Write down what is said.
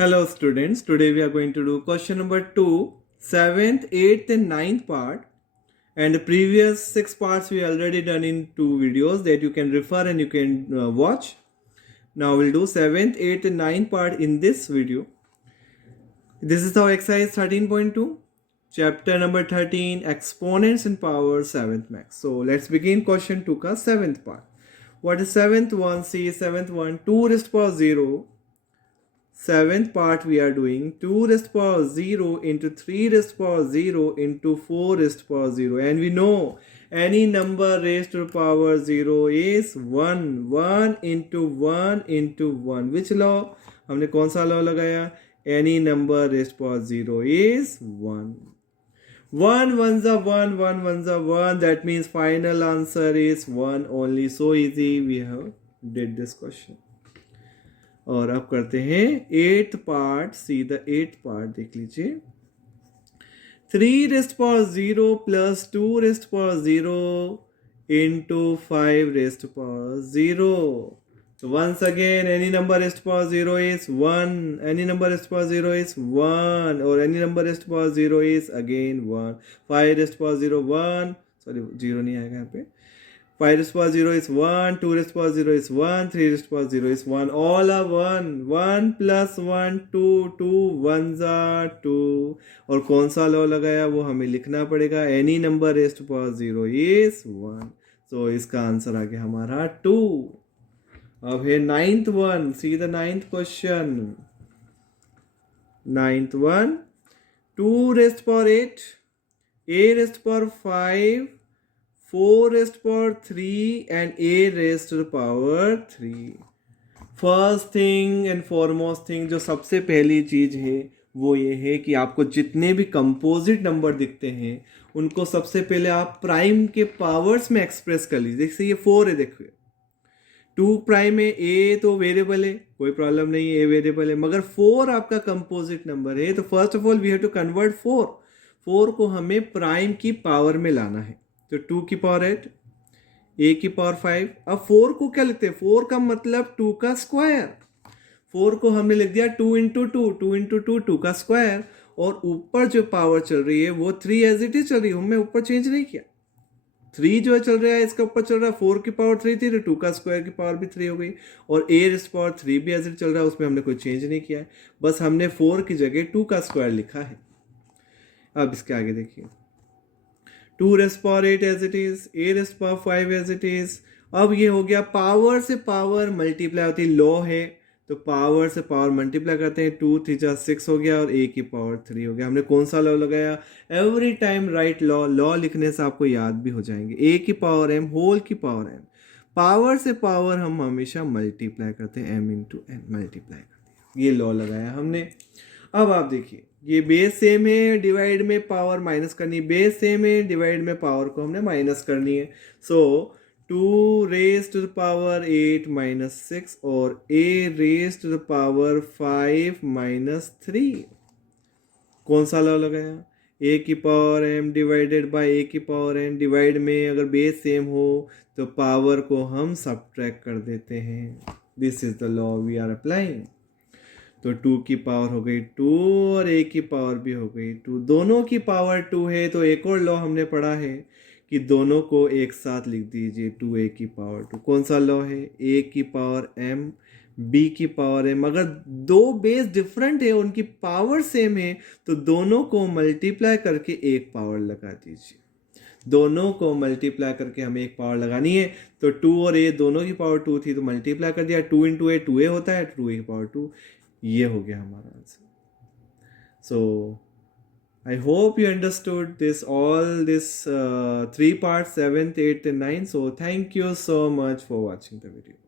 Hello students, today we are going to do question number 2, 7th, 8th and 9th part, and the previous 6 parts we already done in 2 videos that you can refer and you can watch. Now we'll do 7th, 8th and 9th part in this video. This is our exercise 13.2, chapter number 13, exponents and power 7th max. So let's begin question 2 ka 7th part. What is 7th one? See 7th one, 2 raised to power 0. 7th part we are doing 2 raised to power 0 into 3 raised to power 0 into 4 raised to power 0, and we know any number raised to the power 0 is 1. 1 into 1 into 1. Which law? हमने कौन सा law लगाया? Any number raised to power 0 is 1. 1 ones are 1, 1 ones are 1. That means final answer is 1 only. So easy we have did this question. और अब करते हैं 8th part. See the 8th part देख लीजिए. 3 raised to power 0 plus 2 raised to power 0 into 5 raised to power 0. So once again, any number raised to power 0 is 1. Any number raised to power 0 is 1. Or any number raised to power 0 is again 1. 5 raised to power 0, 1. Sorry, 0 नहीं आएगा यहाँ पे. 5 raised to power 0 is 1, 2 raised to power 0 is 1, 3 raised to power 0 is 1. All are 1. 1 plus 1, 2, 2 ones are 2. और कौन सा law लगाया वो हमें लिखना पड़ेगा. Any number raised to power 0 is 1. So इसका आंसर आ गया हमारा 2. अब है 9th one. See the 9th question. 9th one. 2 raised to power 8, a raised to power 5, 4 raised to power 3 and a raised to the power 3. First thing and foremost thing, जो सबसे पहली चीज है वो ये है कि आपको जितने भी कंपोजिट नंबर दिखते हैं उनको सबसे पहले आप प्राइम के पावर्स में एक्सप्रेस कर लीजिए. जैसे ये 4 है, देखिए 2 प्राइम है, a तो वेरिएबल है, कोई प्रॉब्लम नहीं है, a वेरिएबल है, मगर 4 आपका कंपोजिट नंबर है. तो first of all we have to convert 4 को हमें प्राइम की पावर में लाना है. तो 2 की पावर 8, a की पावर 5. अब 4 को क्या लिखते हैं? 4 का मतलब 2 का स्क्वायर. 4 को हमने लिख दिया 2 इंटू 2, 2 का स्क्वायर. और ऊपर जो पावर चल रही है वो 3 एज इट इज चल रही है, हमने ऊपर चेंज नहीं किया. 3 जो है चल रहा है इसका ऊपर चल रहा है. 4 की पावर 3 थी तो 2 का स्क्वायर की पावर भी 3 हो गई. और a रेज़ टू पावर 3 भी एज इट चल रहा है, उसमें हमने कोई चेंज नहीं किया है. बस हमने 4 की जगह 2 का स्क्वायर लिखा है. अब इसके आगे देखिए 2 raised to power 8 as it is, a raised to power 5 as it is. अब ये हो गया पावर से पावर मल्टीप्लाई होती है, लॉ है तो पावर से पावर मल्टीप्लाई करते हैं. 2 3 जा 6 हो गया और a की पावर 3 हो गया. हमने कौन सा लॉ लगाया? एवरी टाइम राइट लॉ लिखने से आपको याद भी हो जाएंगे. a की पावर m होल की पावर m. पावर से पावर हम हमेशा मल्टीप्लाई करते हैं, m इंटू n मल्टीप्लाई करते हैं. ये लॉ लगाया हमने. अब आप देखिए ये बेस सेम है, डिवाइड में पावर माइनस करनी है. बेस सेम है, डिवाइड में पावर को हमने माइनस करनी है. So 2 raise to the power 8 minus 6 और a raise to the power 5 minus 3. कौन सा लॉ लगाया? a की power m divided by a की पावर n. डिवाइड में अगर बेस सेम हो तो पावर को हम सब्ट्रैक्ट कर देते हैं. This is the law we are applying. तो 2 की पावर हो गई 2 और a की पावर भी हो गई 2. दोनों की पावर 2 है तो एक और लॉ हमने पढ़ा है कि दोनों को एक साथ लिख दीजिए. 2a की पावर 2. कौन सा लॉ है? a की पावर m, b की पावर m. अगर दो बेस डिफरेंट है, उनकी पावर सेम है, तो दोनों को मल्टीप्लाई करके एक पावर लगा दीजिए. दोनों को मल्टीप्लाई करके हमें एक पावर लगानी है. तो 2 और a दोनों की पावर 2 थी तो मल्टीप्लाई कर दिया. 2 इंटू a 2a होता है, 2a की पावर 2. ये हो गया हमारा answer. So I hope you understood this all this 3 parts 7th 8th and 9th. So thank you so much for watching the video.